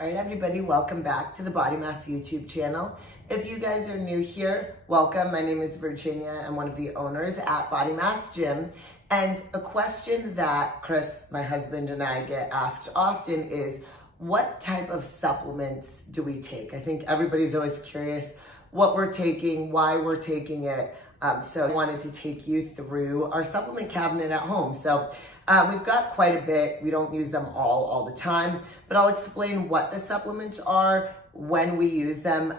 All right, everybody, welcome back to the Body Mass YouTube channel. If you guys are new here, welcome. My name is Virginia. I'm one of the owners at Body Mass Gym. And a question that Chris, my husband, and I get asked often is, what type of supplements do we take? I think everybody's always curious what we're taking, why we're taking it. So I wanted to take you through our supplement cabinet at home. So we've got quite a bit. We don't use them all the time, but I'll explain what the supplements are, when we use them,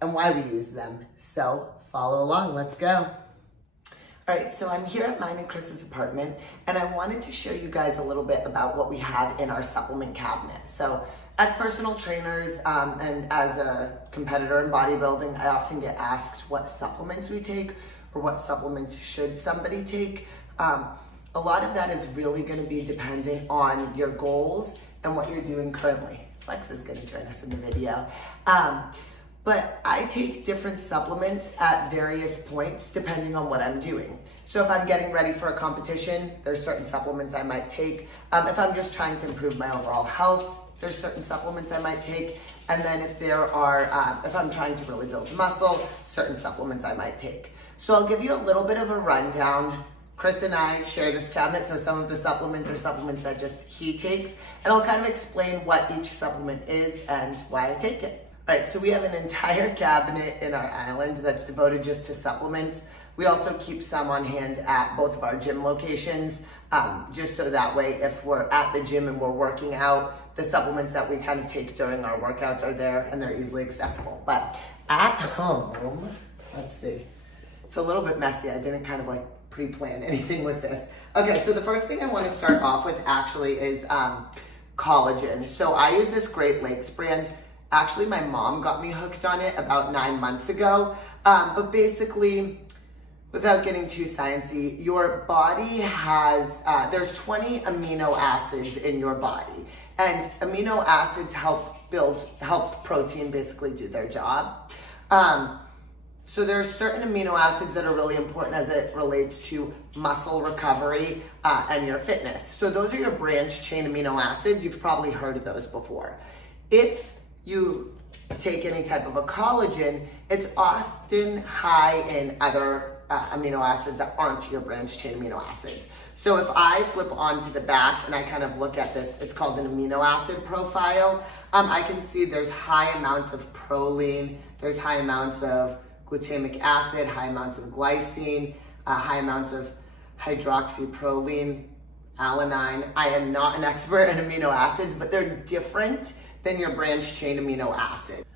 and why we use them. So follow along, let's go. All right, so I'm here at mine and Chris's apartment, and I wanted to show you guys a little bit about what we have in our supplement cabinet. So as personal trainers and as a competitor in bodybuilding, I often get asked what supplements we take or what supplements should somebody take. A lot of that is really going to be dependent on your goals and what you're doing currently. Lex is going to join us in the video. But I take different supplements at various points depending on what I'm doing. So if I'm getting ready for a competition, there's certain supplements I might take. If I'm just trying to improve my overall health, there's certain supplements I might take. And then if if I'm trying to really build muscle, certain supplements I might take. So I'll give you a little bit of a rundown. Chris and I share this cabinet, so some of the supplements are supplements that just he takes, and I'll kind of explain what each supplement is and why I take it. All right, so we have an entire cabinet in our island that's devoted just to supplements. We also keep some on hand at both of our gym locations, just so that way if we're at the gym and we're working out, the supplements that we kind of take during our workouts are there and they're easily accessible. But at home, let's see, it's a little bit messy. I didn't kind of like pre-plan anything with this. Okay, so the first thing I want to start off with actually is collagen. So I use this Great Lakes brand. Actually, my mom got me hooked on it about 9 months ago. But basically, without getting too sciencey, your body has, there's 20 amino acids in your body. And amino acids help protein basically do their job. So there are certain amino acids that are really important as it relates to muscle recovery and your fitness. So those are your branched chain amino acids. You've probably heard of those before. If you take any type of a collagen, it's often high in other amino acids that aren't your branched chain amino acids. So if I flip onto the back and I kind of look at this, it's called an amino acid profile. I can see there's high amounts of proline, there's high amounts of glutamic acid, high amounts of glycine, high amounts of hydroxyproline, alanine. I am not an expert in amino acids, but they're different than your branched chain amino acid.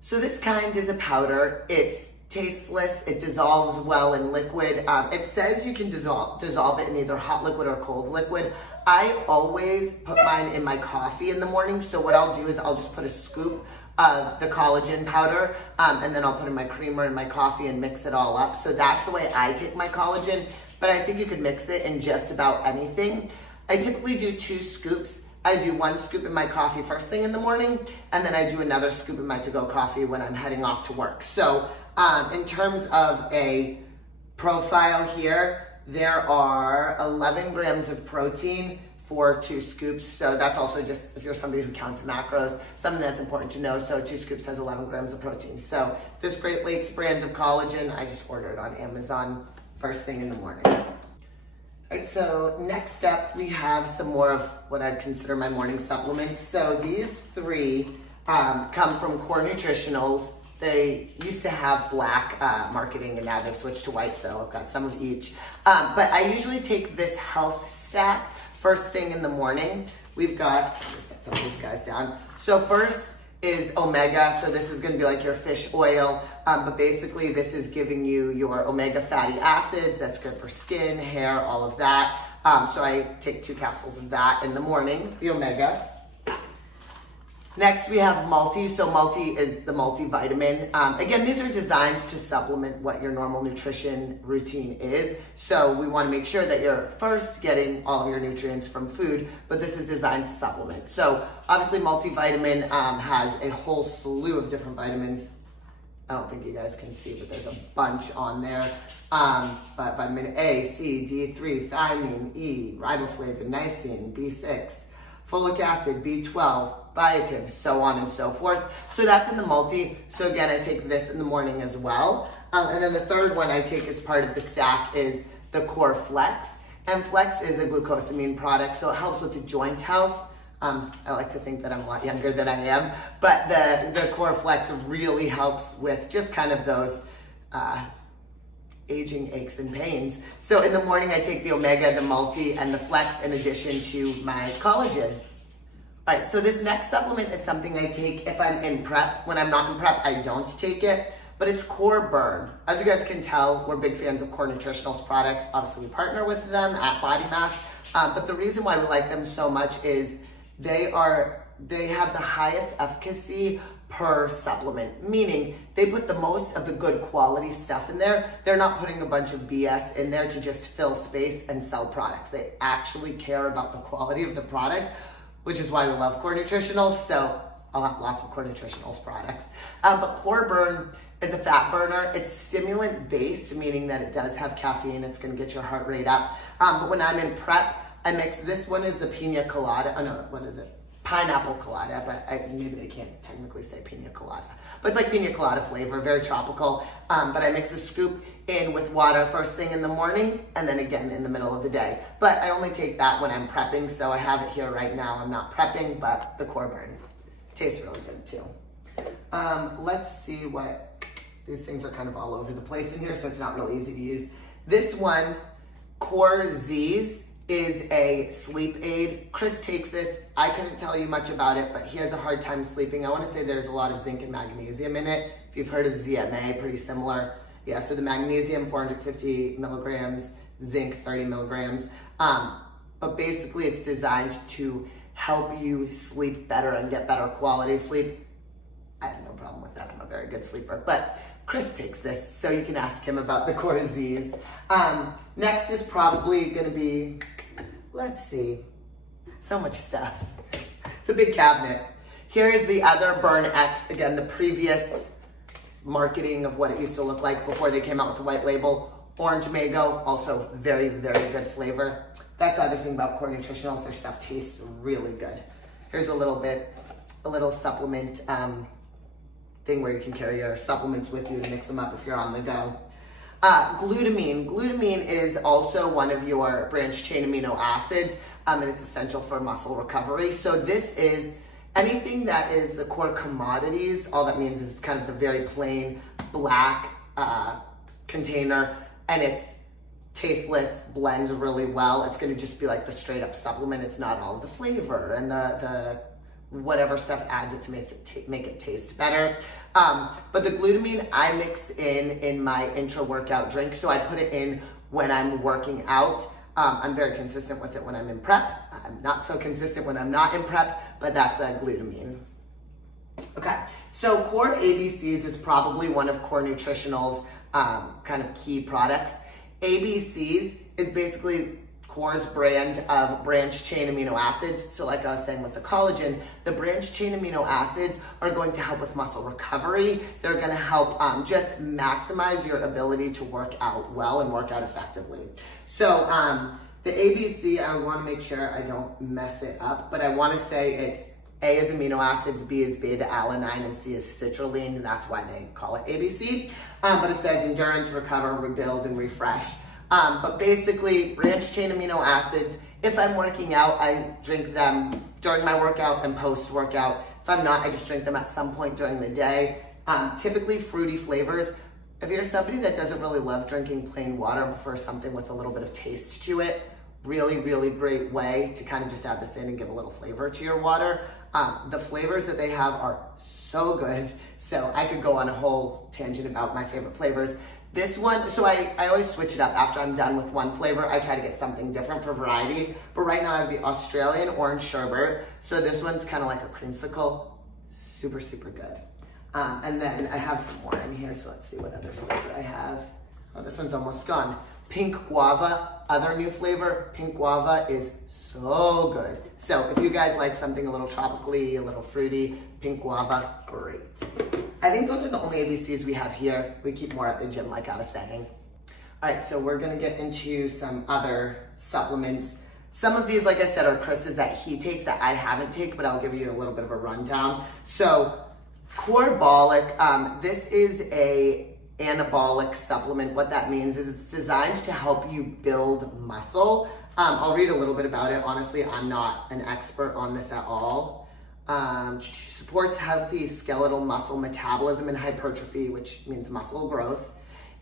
So this kind is a powder. It's tasteless. It dissolves well in liquid. It says you can dissolve it in either hot liquid or cold liquid. I always put mine in my coffee in the morning. So what I'll do is I'll just put a scoop of the collagen powder, and then I'll put in my creamer and my coffee and mix it all up. So that's the way I take my collagen, but I think you could mix it in just about anything. I typically do 2 scoops. I do 1 scoop in my coffee first thing in the morning, and then I do another scoop in my to-go coffee when I'm heading off to work. So in terms of a profile here, there are 11 grams of protein for 2 scoops. So that's also just, if you're somebody who counts macros, something that's important to know. So 2 scoops has 11 grams of protein. So this Great Lakes brand of collagen, I just ordered on Amazon first thing in the morning. All right, so next up, we have some more of what I'd consider my morning supplements. So these 3 come from Core Nutritionals. They used to have black marketing and now they've switched to white, so I've got some of each. But I usually take this health stack first thing in the morning. We've got, let me set some of these guys down. So first is omega. So this is gonna be like your fish oil, but basically this is giving you your omega fatty acids. That's good for skin, hair, all of that. So I take 2 capsules of that in the morning, the omega. Next, we have multi. So multi is the multivitamin. Again, these are designed to supplement what your normal nutrition routine is. So we want to make sure that you're first getting all of your nutrients from food, but this is designed to supplement. So obviously multivitamin has a whole slew of different vitamins. I don't think you guys can see, but there's a bunch on there. But vitamin A, C, D3, thiamine, E, riboflavin, niacin, B6, folic acid, B12, biotin, so on and so forth. So that's in the multi. So again, I take this in the morning as well. And then the third one I take as part of the stack is the Core Flex. And Flex is a glucosamine product, so it helps with the joint health. I like to think that I'm a lot younger than I am, but the Core Flex really helps with just kind of those aging aches and pains. So in the morning, I take the Omega, the Multi, and the Flex in addition to my collagen. All right, so this next supplement is something I take if I'm in prep. When I'm not in prep, I don't take it, but it's Core Burn. As you guys can tell, we're big fans of Core Nutritionals products. Obviously, we partner with them at Body Mass, but the reason why we like them so much is they have the highest efficacy per supplement, meaning they put the most of the good quality stuff in there. They're not putting a bunch of BS in there to just fill space and sell products. They actually care about the quality of the product, which is why we love Core Nutritionals. So I'll have lots of Core Nutritionals products. But Core Burn is a fat burner. It's stimulant based, meaning that it does have caffeine. It's gonna get your heart rate up. But when I'm in prep, I mix, this one is the pina colada. Oh no, what is it? Pineapple colada, but maybe they can't technically say pina colada. But it's like pina colada flavor, very tropical. But I mix a scoop in with water first thing in the morning and then again in the middle of the day. But I only take that when I'm prepping, so I have it here right now. I'm not prepping, but the Core Burn tastes really good too. Let's see what, these things are kind of all over the place in here, so it's not really easy to use. This one, Core Z's, is a sleep aid. Chris takes this. I couldn't tell you much about it, but he has a hard time sleeping. I want to say there's a lot of zinc and magnesium in it. If you've heard of ZMA, pretty similar. Yeah, so the magnesium, 450 milligrams, zinc, 30 milligrams. But basically it's designed to help you sleep better and get better quality sleep. I have no problem with that. I'm a very good sleeper, but Chris takes this, so you can ask him about the Core Z's. Next is probably gonna be, let's see, so much stuff. It's a big cabinet. Here is the other Burn X, again, the previous marketing of what it used to look like before they came out with the white label. Orange mango, also very, very good flavor. That's the other thing about Core Nutritionals, their stuff tastes really good. Here's a little supplement thing where you can carry your supplements with you to mix them up if you're on the go. Glutamine. Glutamine is also one of your branched chain amino acids, and it's essential for muscle recovery. So this is anything that is the core commodities. All that means is it's kind of the very plain black container, and it's tasteless, blends really well. It's gonna just be like the straight up supplement. It's not all of the flavor and the whatever stuff adds it to make it taste better. But the glutamine I mix in my intra-workout drink. So I put it in when I'm working out. I'm very consistent with it when I'm in prep. I'm not so consistent when I'm not in prep, but that's glutamine. Okay, so Core ABCs is probably one of Core Nutritional's kind of key products. ABCs is basically Core's brand of branched chain amino acids. So like I was saying with the collagen, the branched chain amino acids are going to help with muscle recovery. They're going to help just maximize your ability to work out well and work out effectively. So the ABC, I want to make sure I don't mess it up, but I want to say it's A is amino acids, B is beta-alanine, and C is citrulline, and that's why they call it ABC. But it says endurance, recover, rebuild, and refresh. But basically, branched chain amino acids, if I'm working out, I drink them during my workout and post-workout. If I'm not, I just drink them at some point during the day. Typically fruity flavors. If you're somebody that doesn't really love drinking plain water and prefers something with a little bit of taste to it, really, really great way to kind of just add this in and give a little flavor to your water. The flavors that they have are so good. So I could go on a whole tangent about my favorite flavors. This one, so I always switch it up after I'm done with one flavor. I try to get something different for variety. But right now I have the Australian orange sherbet. So this one's kind of like a creamsicle. Super, super good. And then I have some more in here. So let's see what other flavor I have. Oh, this one's almost gone. Pink guava, other new flavor. Pink guava is so good. So if you guys like something a little tropically, a little fruity, pink guava, great. I think those are the only ABCs we have here. We keep more at the gym, like I was saying. All right, so we're gonna get into some other supplements. Some of these, like I said, are Chris's that he takes that I haven't taken, but I'll give you a little bit of a rundown. So Corebolic, this is a anabolic supplement. What that means is it's designed to help you build muscle. I'll read a little bit about it. Honestly, I'm not an expert on this at all. Supports healthy skeletal muscle metabolism and hypertrophy, which means muscle growth.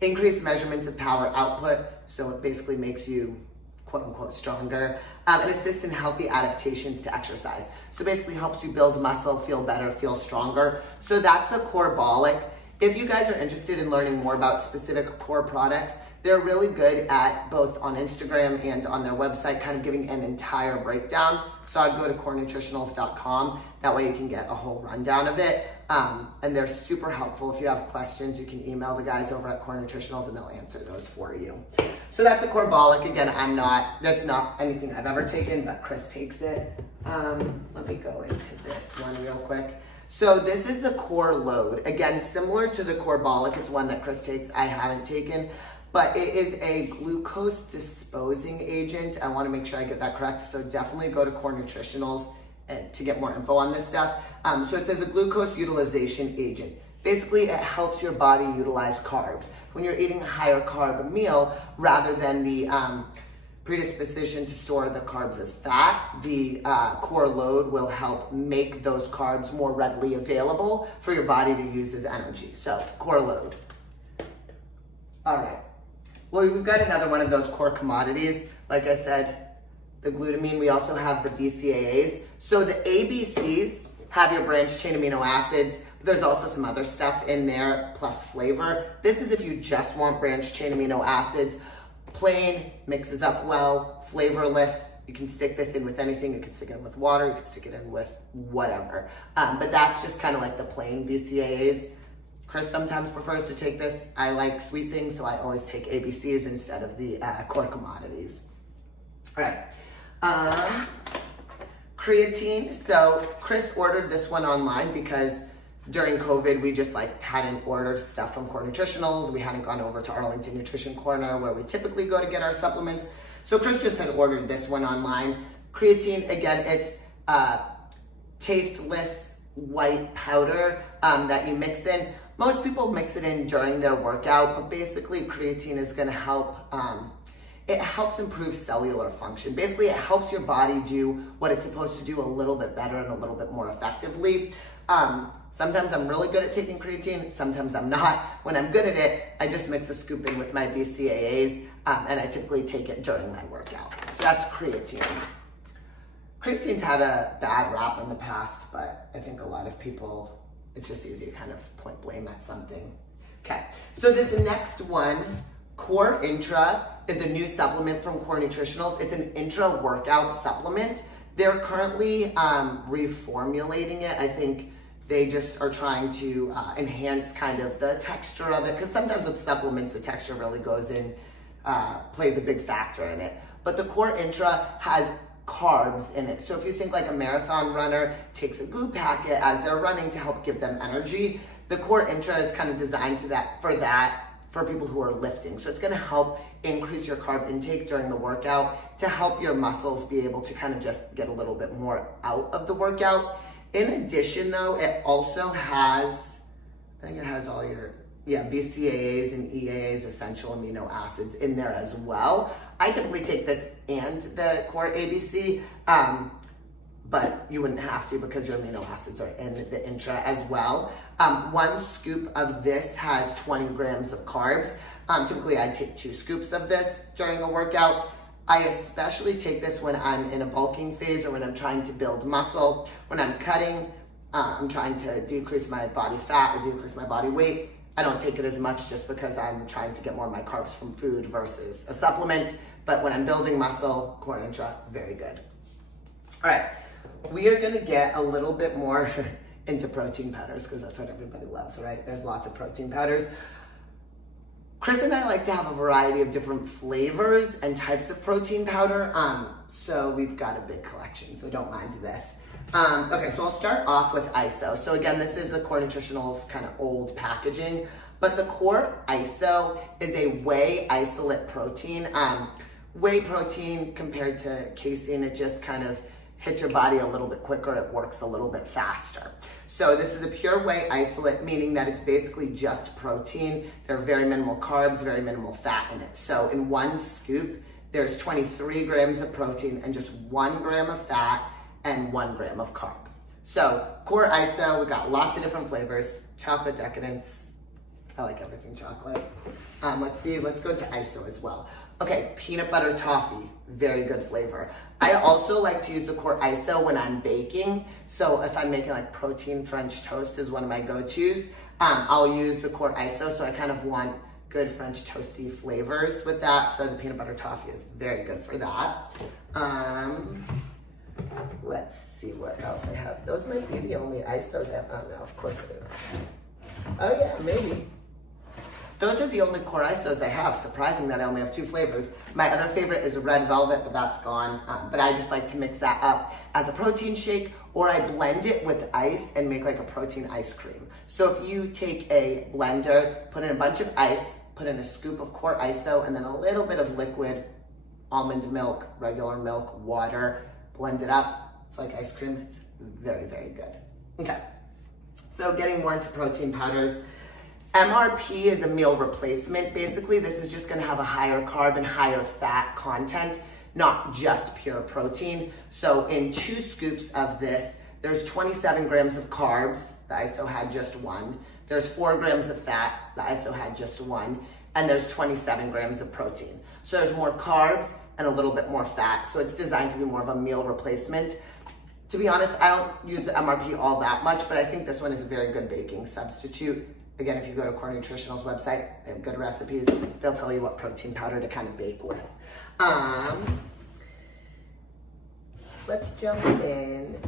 Increased measurements of power output, so it basically makes you quote unquote stronger, and assists in healthy adaptations to exercise. So basically helps you build muscle, feel better, feel stronger. So that's the Corebolic. If you guys are interested in learning more about specific core products, they're really good at both on Instagram and on their website, kind of giving an entire breakdown. So I'd go to corenutritionals.com. That way you can get a whole rundown of it. And they're super helpful. If you have questions, you can email the guys over at Core Nutritionals and they'll answer those for you. So that's a Corebolic. Again, that's not anything I've ever taken, but Chris takes it. Let me go into this one real quick. So this is the Core Load. Again, similar to the Corebolic, it's one that Chris takes, I haven't taken, but it is a glucose disposing agent. I wanna make sure I get that correct. So definitely go to Core Nutritionals to get more info on this stuff. So it says a glucose utilization agent. Basically, it helps your body utilize carbs. When you're eating a higher carb meal, rather than the predisposition to store the carbs as fat, the Core Load will help make those carbs more readily available for your body to use as energy. So Core Load. All right. Well, we've got another one of those core commodities. Like I said, the glutamine, we also have the BCAAs. So the ABCs have your branched chain amino acids. There's also some other stuff in there, plus flavor. This is if you just want branched chain amino acids. Plain, mixes up well, flavorless. You can stick this in with anything. You can stick it in with water. You can stick it in with whatever. But that's just kind of like the plain BCAAs. Chris sometimes prefers to take this. I like sweet things, so I always take ABCs instead of the core commodities. All right. Creatine. So Chris ordered this one online because during COVID, we just hadn't ordered stuff from Core Nutritionals. We hadn't gone over to Arlington Nutrition Corner where we typically go to get our supplements. So Chris just had ordered this one online. Creatine, again, it's tasteless white powder that you mix in. Most people mix it in during their workout, but basically creatine is gonna help, it helps improve cellular function. Basically, it helps your body do what it's supposed to do a little bit better and a little bit more effectively. Sometimes I'm really good at taking creatine, sometimes I'm not. When I'm good at it, I just mix a scoop in with my BCAAs, and I typically take it during my workout. So that's creatine. Creatine's had a bad rap in the past, but I think a lot of people, it's just easy to kind of point blame at something. Okay, so this next one, Core Intra, is a new supplement from Core Nutritionals. It's an intra-workout supplement. They're currently reformulating it. I think they just are trying to enhance kind of the texture of it, because sometimes with supplements, the texture really goes in, plays a big factor in it. But the Core Intra has carbs in it. So if you think like a marathon runner takes a GU packet as they're running to help give them energy, the Core Intra is kind of designed for people who are lifting. So it's gonna help increase your carb intake during the workout to help your muscles be able to kind of just get a little bit more out of the workout. In addition though, it also has, I think it has all your, BCAAs and EAAs, essential amino acids in there as well. I typically take this and the Core ABC, but you wouldn't have to because your amino acids are in the intra as well. 1 scoop of this has 20 grams of carbs. Typically I take 2 scoops of this during a workout. I especially take this when I'm in a bulking phase or when I'm trying to build muscle. When I'm cutting, I'm trying to decrease my body fat or decrease my body weight. I don't take it as much just because I'm trying to get more of my carbs from food versus a supplement. But when I'm building muscle, Core Intra, very good. All right, we are gonna get a little bit more into protein powders because that's what everybody loves, right? There's lots of protein powders. Chris and I like to have a variety of different flavors and types of protein powder. So we've got a big collection, so don't mind this. Okay, so I'll start off with ISO. So again, this is the Core Nutritionals kind of old packaging, but the Core ISO is a whey isolate protein. whey protein compared to casein, it just kind of hits your body a little bit quicker. It works a little bit faster. So this is a pure whey isolate, meaning that it's basically just protein. There are very minimal carbs, very minimal fat in it. So in one scoop, there's 23 grams of protein and just 1 gram of fat and 1 gram of carb. So core iso, we got lots of different flavors. Chocolate decadence, I like everything chocolate. Let's go to iso as well. Okay, peanut butter toffee, very good flavor. I also like to use the core iso when I'm baking. So if I'm making like protein French toast is one of my go-tos, I'll use the core iso. So I kind of want good French toasty flavors with that. So the peanut butter toffee is very good for that. Let's see what else I have. Those might be the only isos I have. Oh no, of course they're not. Oh yeah, maybe. Those are the only core isos I have. Surprising that I only have 2 flavors. My other favorite is red velvet, but that's gone. But I just like to mix that up as a protein shake, or I blend it with ice and make like a protein ice cream. So if you take a blender, put in a bunch of ice, put in a scoop of core iso, and then a little bit of liquid almond milk, regular milk, water, blend it up. It's like ice cream. It's very, very good. Okay, so getting more into protein powders. MRP is a meal replacement. Basically, this is just gonna have a higher carb and higher fat content, not just pure protein. So in 2 scoops of this, there's 27 grams of carbs. The iso had just 1. There's 4 grams of fat. The iso had just 1. And there's 27 grams of protein. So there's more carbs and a little bit more fat. So it's designed to be more of a meal replacement. To be honest, I don't use the MRP all that much, but I think this one is a very good baking substitute. Again, if you go to Core Nutritional's website, they have good recipes. They'll tell you what protein powder to kind of bake with. Let's jump in.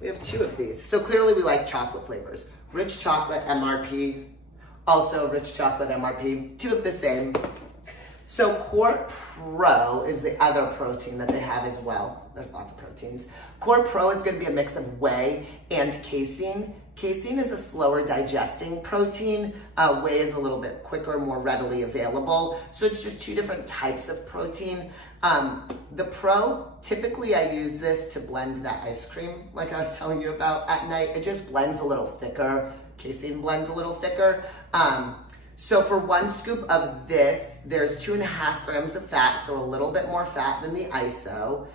We have 2 of these. So clearly we like chocolate flavors. Rich chocolate MRP, also rich chocolate MRP, 2 of the same. So Core Pro is the other protein that they have as well. There's lots of proteins. Core Pro is going to be a mix of whey and casein. Casein is a slower digesting protein. Whey is a little bit quicker, more readily available. So it's just 2 different types of protein. The Pro, typically I use this to blend that ice cream like I was telling you about at night. It just blends a little thicker. Casein blends a little thicker. So for 1 scoop of this, there's 2.5 grams of fat, so a little bit more fat than the iso.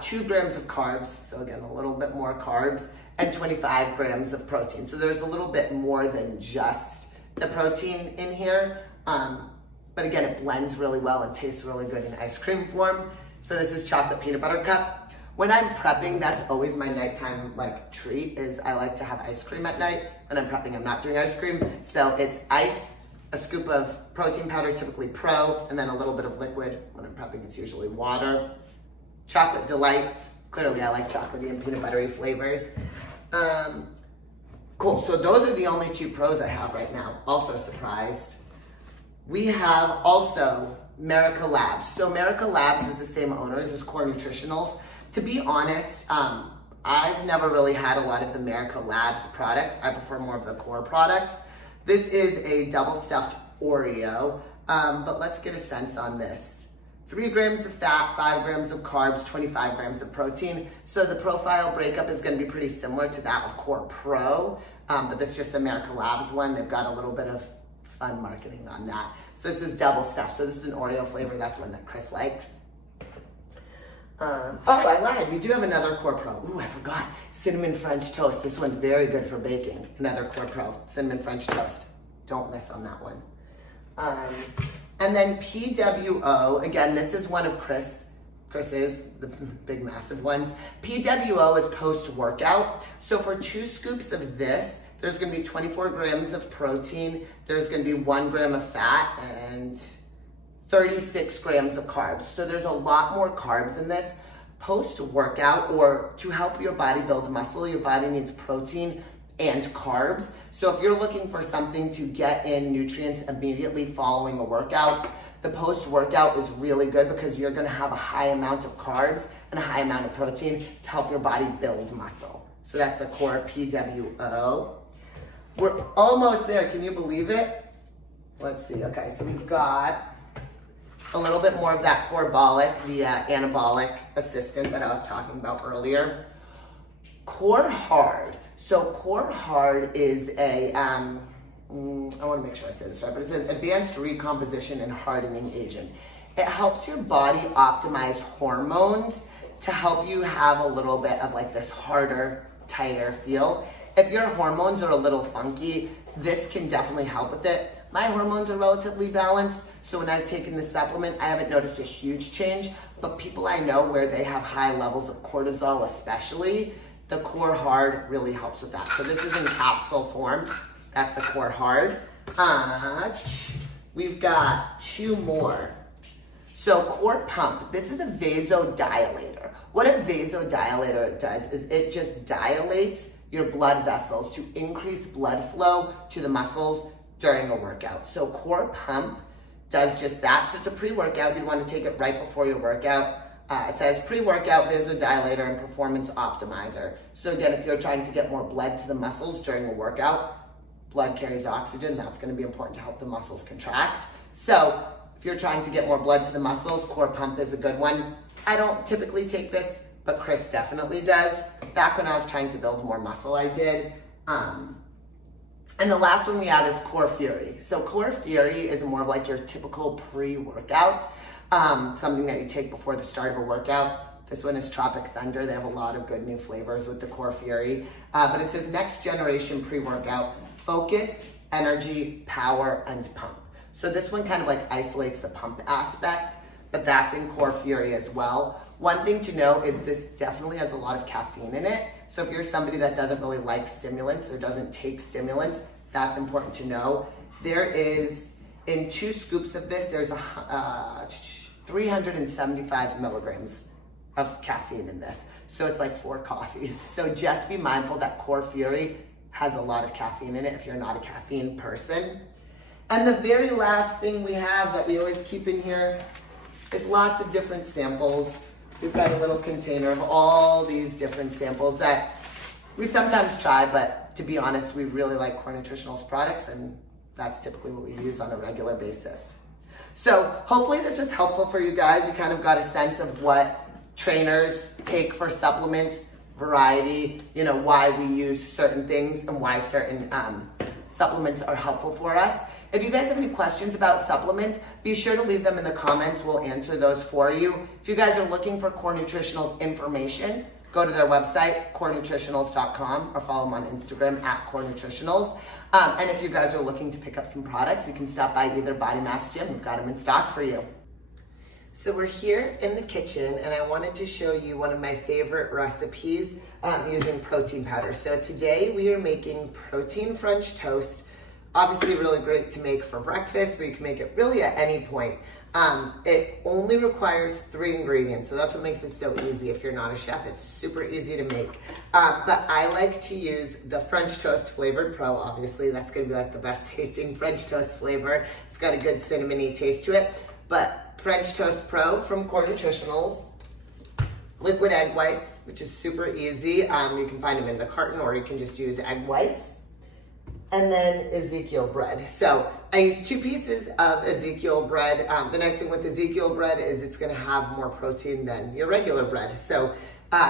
2 grams of carbs, so again, a little bit more carbs, and 25 grams of protein. So there's a little bit more than just the protein in here. But again, it blends really well and tastes really good in ice cream form. So this is chocolate peanut butter cup. When I'm prepping, that's always my nighttime treat, is I like to have ice cream at night. When I'm prepping, I'm not doing ice cream. So it's ice, a scoop of protein powder, typically Pro, and then a little bit of liquid. When I'm prepping, it's usually water. Chocolate Delight. Clearly, I like chocolatey and peanut buttery flavors. Cool, so those are the only 2 pros I have right now. Also surprised. We have also Merica Labs. So Merica Labs is the same owners as Core Nutritionals. To be honest, I've never really had a lot of the Merica Labs products. I prefer more of the Core products. This is a double stuffed Oreo, but let's get a sense on this. 3 grams of fat, 5 grams of carbs, 25 grams of protein. So the profile breakup is gonna be pretty similar to that of Core Pro, but this is just the Merica Labs one. They've got a little bit of fun marketing on that. So this is double stuffed. So this is an Oreo flavor. That's one that Chris likes. Oh, I lied. We do have another Core Pro. Ooh, I forgot. Cinnamon French toast. This one's very good for baking. Another Core Pro. Cinnamon French toast. Don't miss on that one. And then PWO. Again, this is one of Chris's, the big massive ones. PWO is post-workout. So for 2 scoops of this, there's going to be 24 grams of protein. There's going to be 1 gram of fat and 36 grams of carbs. So there's a lot more carbs in this. Post-workout, or to help your body build muscle, your body needs protein and carbs. So if you're looking for something to get in nutrients immediately following a workout, the post-workout is really good because you're gonna have a high amount of carbs and a high amount of protein to help your body build muscle. So that's the Core PWO. We're almost there, can you believe it? Let's see, okay, so we've got a little bit more of that corebolic, the anabolic assistant that I was talking about earlier. Core Hard. So Core Hard is a, I want to make sure I say this right, but it says advanced recomposition and hardening agent. It helps your body optimize hormones to help you have a little bit of like this harder, tighter feel. If your hormones are a little funky, this can definitely help with it. My hormones are relatively balanced, so when I've taken this supplement, I haven't noticed a huge change, but people I know where they have high levels of cortisol especially, the Core Hard really helps with that. So this is in capsule form. That's the Core Hard. We've got 2 more. So Core Pump, this is a vasodilator. What a vasodilator does is it just dilates your blood vessels to increase blood flow to the muscles during a workout. So Core Pump does just that. So it's a pre-workout. You'd want to take it right before your workout. It says pre-workout vasodilator and performance optimizer. So again, if you're trying to get more blood to the muscles during a workout, blood carries oxygen. That's going to be important to help the muscles contract. So if you're trying to get more blood to the muscles, Core Pump is a good one. I don't typically take this, but Chris definitely does. Back when I was trying to build more muscle, I did. And the last one we have is Core Fury. So Core Fury is more of like your typical pre-workout, something that you take before the start of a workout. This one is Tropic Thunder. They have a lot of good new flavors with the Core Fury. But it says next generation pre-workout, focus, energy, power, and pump. So this one kind of like isolates the pump aspect, but that's in Core Fury as well. One thing to know is this definitely has a lot of caffeine in it. So if you're somebody that doesn't really like stimulants or doesn't take stimulants, that's important to know. There is, in 2 scoops of this, there's 375 milligrams of caffeine in this. So it's like 4 coffees. So just be mindful that Core Fury has a lot of caffeine in it if you're not a caffeine person. And the very last thing we have that we always keep in here is lots of different samples. We've got a little container of all these different samples that we sometimes try, but to be honest, we really like Core Nutritionals products, and that's typically what we use on a regular basis. So hopefully this was helpful for you guys. You kind of got a sense of what trainers take for supplements, variety, you know, why we use certain things and why certain supplements are helpful for us. If you guys have any questions about supplements, be sure to leave them in the comments. We'll answer those for you. If you guys are looking for Core Nutritionals information, go to their website, corenutritionals.com, or follow them on Instagram at Core Nutritionals. And if you guys are looking to pick up some products, you can stop by either Body Mass Gym. We've got them in stock for you. So we're here in the kitchen, and I wanted to show you one of my favorite recipes using protein powder. So today we are making protein French toast. Obviously really great to make for breakfast, but you can make it really at any point. It only requires 3 ingredients, so that's what makes it so easy. If you're not a chef, it's super easy to make. But I like to use the French Toast Flavored Pro, obviously. That's gonna be like the best tasting French toast flavor. It's got a good cinnamony taste to it. But French Toast Pro from Core Nutritionals. Liquid egg whites, which is super easy. You can find them in the carton, or you can just use egg whites. And then Ezekiel bread. So I use 2 pieces of Ezekiel bread. The nice thing with Ezekiel bread is it's gonna have more protein than your regular bread. So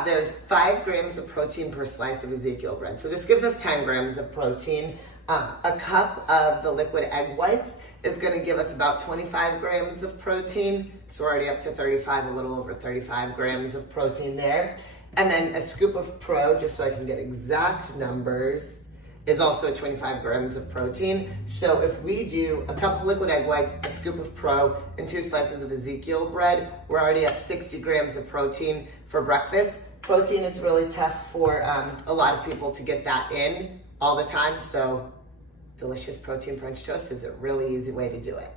there's 5 grams of protein per slice of Ezekiel bread. So this gives us 10 grams of protein. A cup of the liquid egg whites is gonna give us about 25 grams of protein. So we're already up to 35, a little over 35 grams of protein there. And then a scoop of Pro, just so I can get exact numbers, is also 25 grams of protein. So if we do a cup of liquid egg whites, a scoop of Pro, and 2 slices of Ezekiel bread, we're already at 60 grams of protein for breakfast. Protein is really tough for a lot of people to get that in all the time, so delicious protein French toast is a really easy way to do it.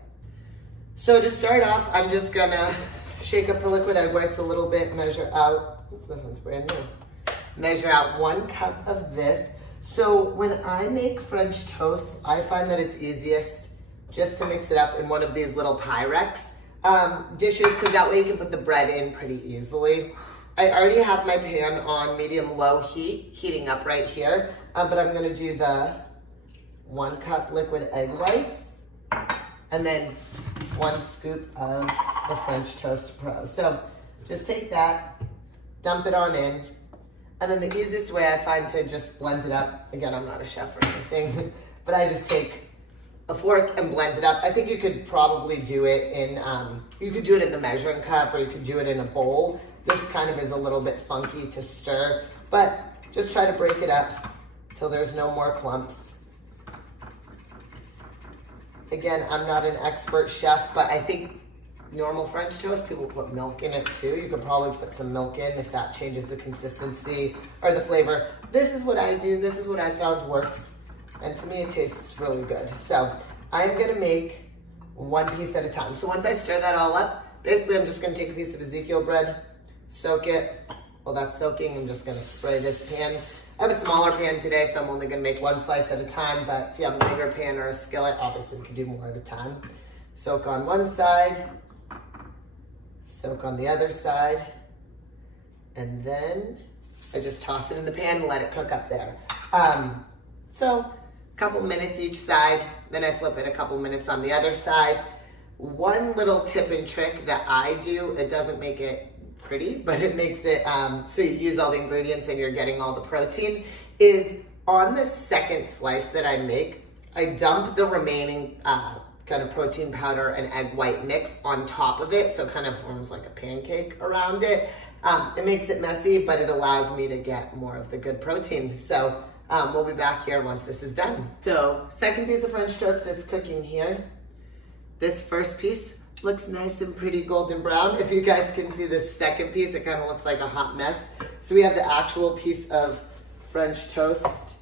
So to start off, I'm just gonna shake up the liquid egg whites a little bit, measure out, this one's brand new, measure out 1 cup of this. So when I make French toast, I find that it's easiest just to mix it up in one of these little Pyrex dishes, because that way you can put the bread in pretty easily. I already have my pan on medium-low heat, heating up right here, but I'm gonna do the 1 cup liquid egg whites, and then 1 scoop of the French Toast Pro. So just take that, dump it on in, and then the easiest way I find to just blend it up, again, I'm not a chef or anything, but I just take a fork and blend it up. I think you could probably do it in, the measuring cup, or you could do it in a bowl. This kind of is a little bit funky to stir, but just try to break it up till there's no more clumps. Again, I'm not an expert chef, but I think normal French toast, people put milk in it too. You could probably put some milk in if that changes the consistency or the flavor. This is what I do. This is what I found works. And to me, it tastes really good. So I'm gonna make one piece at a time. So once I stir that all up, basically I'm just gonna take a piece of Ezekiel bread, soak it. While that's soaking, I'm just gonna spray this pan. I have a smaller pan today, so I'm only gonna make one slice at a time, but if you have a bigger pan or a skillet, obviously you can do more at a time. Soak on one side, soak on the other side, and then I just toss it in the pan and let it cook up there. So a couple minutes each side, then I flip it a couple minutes on the other side. One little tip and trick that I do, it doesn't make it pretty, but it makes it so you use all the ingredients and you're getting all the protein, is on the second slice that I make, I dump the remaining kind of protein powder and egg white mix on top of it, so it kind of forms like a pancake around it. It makes it messy, but it allows me to get more of the good protein. So we'll be back here once this is done. So second piece of French toast is cooking here. This first piece looks nice and pretty golden brown. If you guys can see this second piece, it kind of looks like a hot mess. So we have the actual piece of French toast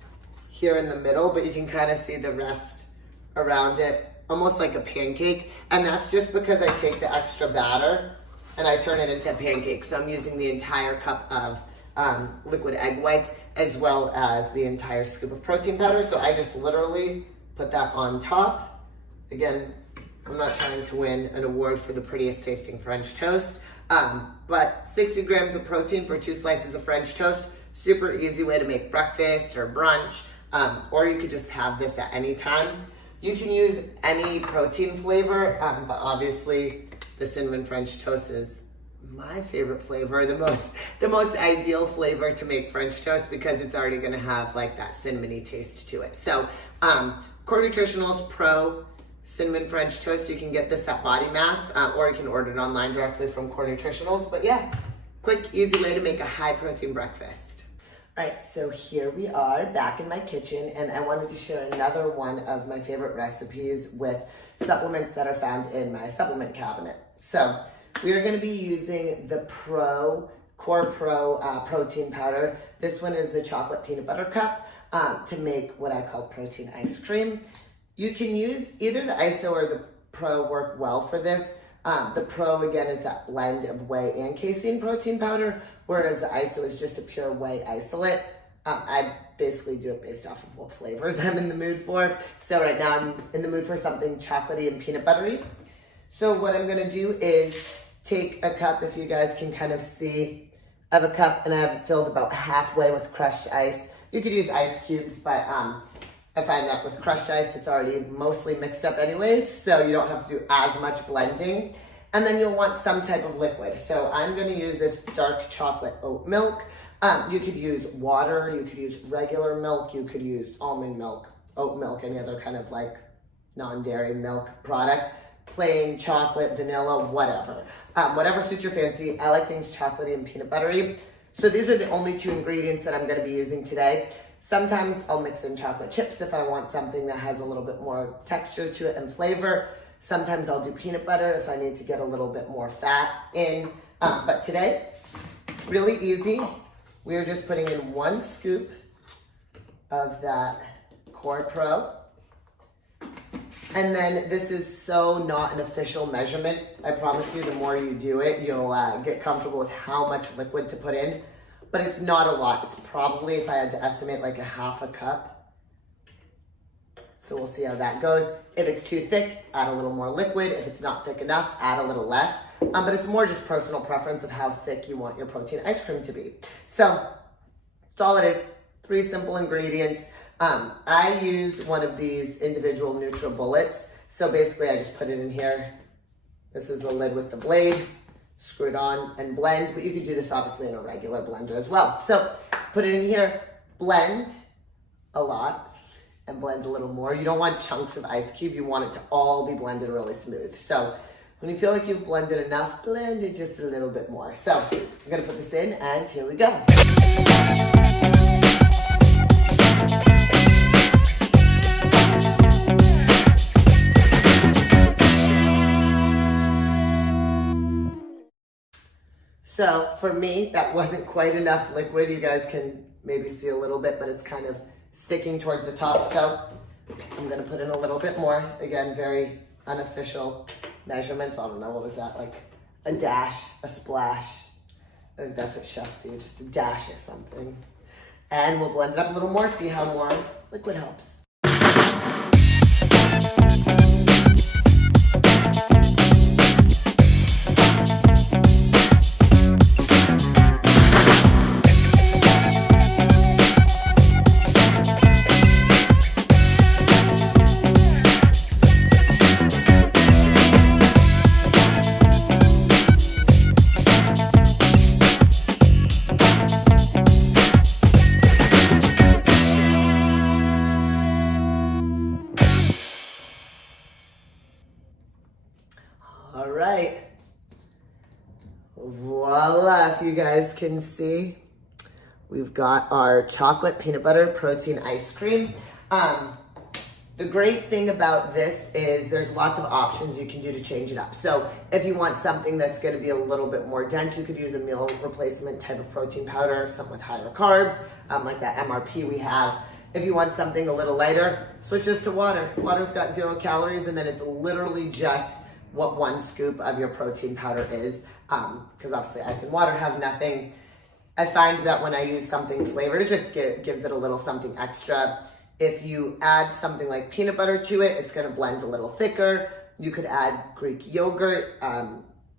here in the middle, but you can kind of see the rest around it, almost like a pancake. And that's just because I take the extra batter and I turn it into a pancake. So I'm using the entire cup of liquid egg whites as well as the entire scoop of protein powder. So I just literally put that on top. Again, I'm not trying to win an award for the prettiest tasting French toast, but 60 grams of protein for 2 slices of French toast. Super easy way to make breakfast or brunch, or you could just have this at any time. You can use any protein flavor, but obviously the cinnamon French toast is my favorite flavor, the most ideal flavor to make French toast, because it's already gonna have like that cinnamony taste to it. So Core Nutritionals Pro Cinnamon French Toast, you can get this at Body Mass, or you can order it online directly from Core Nutritionals. But yeah, quick, easy way to make a high protein breakfast. All right, so here we are back in my kitchen, and I wanted to share another one of my favorite recipes with supplements that are found in my supplement cabinet. So we are gonna be using the Core Pro protein powder. This one is the chocolate peanut butter cup to make what I call protein ice cream. You can use either the ISO or the Pro work well for this. The Pro, again, is that blend of whey and casein protein powder, whereas the ISO is just a pure whey isolate. I basically do it based off of what flavors I'm in the mood for. So right now I'm in the mood for something chocolatey and peanut buttery. So what I'm gonna do is take a cup, if you guys can kind of see, I have a cup and I have it filled about halfway with crushed ice. You could use ice cubes, but I find that with crushed ice, it's already mostly mixed up anyways, so you don't have to do as much blending. And then you'll want some type of liquid. So I'm gonna use this dark chocolate oat milk. You could use water, you could use regular milk, you could use almond milk, oat milk, any other kind of like non-dairy milk product, plain chocolate, vanilla, whatever. Whatever suits your fancy. I like things chocolatey and peanut buttery. So these are the only 2 ingredients that I'm gonna be using today. Sometimes I'll mix in chocolate chips if I want something that has a little bit more texture to it and flavor. Sometimes I'll do peanut butter if I need to get a little bit more fat in. But today, really easy. We're just putting in 1 scoop of that Core Pro. And then this is so not an official measurement. I promise you, the more you do it, you'll get comfortable with how much liquid to put in. But it's not a lot. It's probably, if I had to estimate, like a half a cup. So we'll see how that goes. If it's too thick, add a little more liquid. If it's not thick enough, add a little less. But it's more just personal preference of how thick you want your protein ice cream to be. So that's all it is. 3 simple ingredients. I use one of these individual NutriBullets. So basically I just put it in here This is the lid with the blade. Screw it on and blend, but you could do this obviously in a regular blender as well. So put it in here, blend a lot and blend a little more. You don't want chunks of ice cube. You want it to all be blended really smooth. So when you feel like you've blended enough, blend it just a little bit more. So I'm gonna put this in and here we go. So for me, that wasn't quite enough liquid. You guys can maybe see a little bit, but it's kind of sticking towards the top. So I'm gonna put in a little bit more. Again, very unofficial measurements. I don't know, what was that? Like a dash, a splash. I think that's what chefs do, just a dash of something. And we'll blend it up a little more, see how more liquid helps. All right, voila, if you guys can see, we've got our chocolate peanut butter protein ice cream. The great thing about this is there's lots of options you can do to change it up. So if you want something that's gonna be a little bit more dense, you could use a meal replacement type of protein powder, something with higher carbs, like that MRP we have. If you want something a little lighter, switch this to water. Water's got 0 calories, and then it's literally just what 1 scoop of your protein powder is, because obviously ice and water have nothing. I find that when I use something flavored, it just gives it a little something extra. If you add something like peanut butter to it, it's gonna blend a little thicker. You could add Greek yogurt,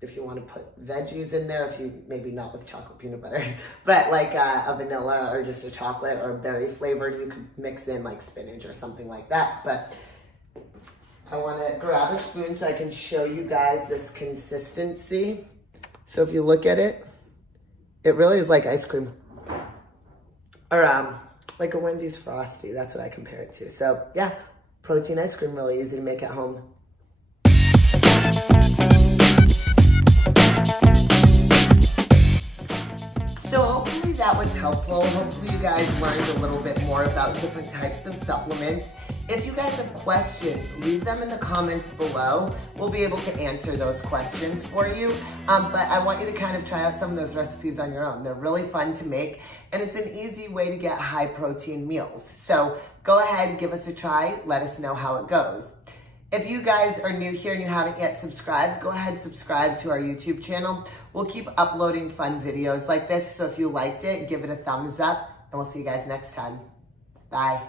if you wanna put veggies in there, if you, maybe not with chocolate peanut butter, but like a vanilla or just a chocolate or berry flavored, you could mix in like spinach or something like that. But I wanna grab a spoon so I can show you guys this consistency. So if you look at it, it really is like ice cream. Or like a Wendy's Frosty, that's what I compare it to. So yeah, protein ice cream, really easy to make at home. So hopefully that was helpful. Hopefully you guys learned a little bit more about different types of supplements. If you guys have questions, leave them in the comments below. We'll be able to answer those questions for you. But I want you to kind of try out some of those recipes on your own. They're really fun to make, and it's an easy way to get high protein meals. So go ahead, give us a try. Let us know how it goes. If you guys are new here and you haven't yet subscribed, go ahead and subscribe to our YouTube channel. We'll keep uploading fun videos like this. So if you liked it, give it a thumbs up, and we'll see you guys next time. Bye.